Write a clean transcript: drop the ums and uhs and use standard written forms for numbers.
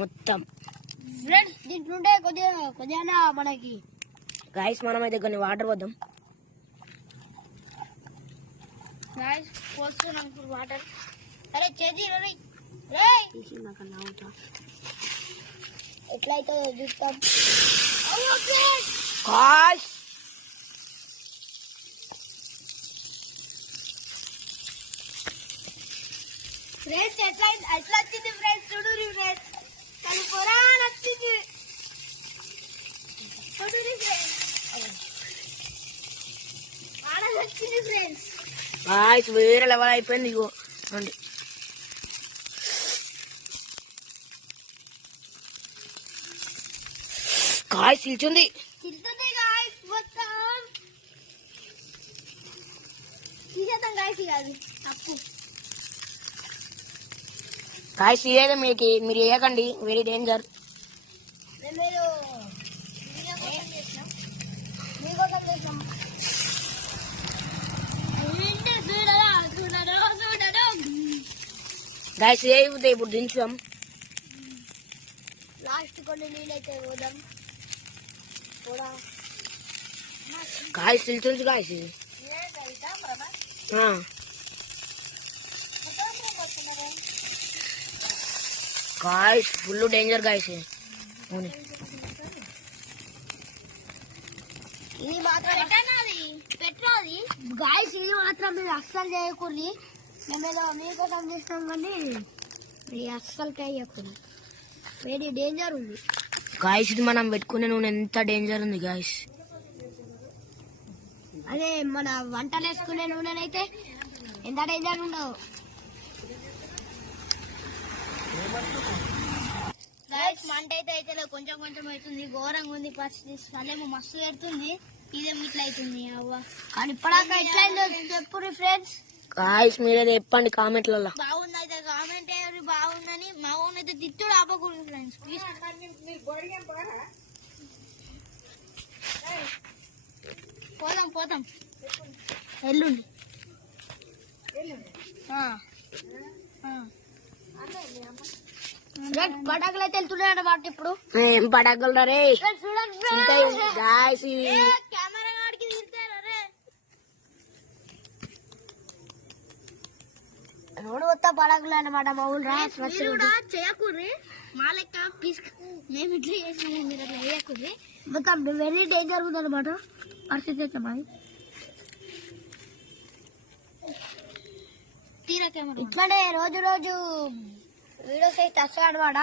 మొత్తం ఫ్రెండ్స్ దీంట్లోంటే కొద్దిగా మనకి గైస్ మనమైతే కొన్ని వాటర్ వద్దాం గైస్ పోస్తున్నాం ఇప్పుడు వాటర్. అరే చేసి ఎట్లయితే చూస్తాం. గైస్ ఫ్రెండ్స్ ఎట్లా వచ్చింది ఫ్రెండ్స్ చూడు ఫ్రెండ్స్ కలిపోరా నచ్చింది చూడు ఫ్రెండ్స్ ఆడ వచ్చింది ఫ్రెండ్స్. గైస్ వేరే లెవెల్ అయిపోయింది. ఇగో రండి గైస్ ఇల్చుంది గాయస్ మొత్తం తీసేద్దాం గాయస్. కాదు తప్పు గైస్ ఇదేదో మీరు వేయకండి, వెరీ డేంజర్. మీరు మీకోసం చేసాం. గైస్ ఏది ఇప్పుడు దించుదాం. లాస్ట్ కొన్ని నీళ్ళైతే పోదాం కూడా. గైస్ ఇల్చుంది గైస్ ఇది. Guys full danger guys. ఇది మాత్రం పెట్టరాది గాయస్. ఇది మాత్రం మీరు అస్సలు చేయకూడదు. మేము మీకోసం చేస్తాం కానీ మీరు అస్సలు చేయకూడదు. వెరీ డేంజర్ ఉంది గాయస్. ఇది మనం పెట్టుకునే నూనె ఎంత డేంజర్ ఉంది గాయస్. అదే మన వంటలు వేసుకునే నూనెనైతే ఎంత డేంజర్ ఉండవు గాయస్. మంట అయితే కొంచెం కొంచెం అవుతుంది, ఘోరంగా ఉంది. ఫస్ట్ అదేమో మస్తు పెడుతుంది, ఇదేమో ఇట్లా అవుతుంది. అవ్వ కానీ ఇప్పటిదాకా ఎట్లా చెప్పుర్రి ఫ్రెండ్స్. గాయస్ మీరే చెప్పండి కామెంట్లలో. బాగుంది అయితే కామెంట్ అయ్యారు బాగుందని. మా ఊన్ అయితే తిట్టుడు ఆపకూడదు ఫ్రెండ్స్ ప్లీజ్. పోదాం ఎల్లుండి పటాకులు అయితే వెళ్తున్నాయి అన్నమాట. ఇప్పుడు ఏం పడగలరా రే గాయస్. కెమెరా వాడికి తీరుతారే రోడ్డు మొత్తం పటాకులు అన్నమాట. మా ఊళ్ళు చేయకూడదు మా లెక్క ప్లీజ్. మేము ఇట్లా చేసినాము, మీరు అట్లా వేయకూడదు. మొత్తం వెరీ డేంజర్ ఉంది అనమాట పరిస్థితి అయితే మాది. ఇట్లానే రోజు వీడియోస్ అయితే వస్తాయి అనమాట.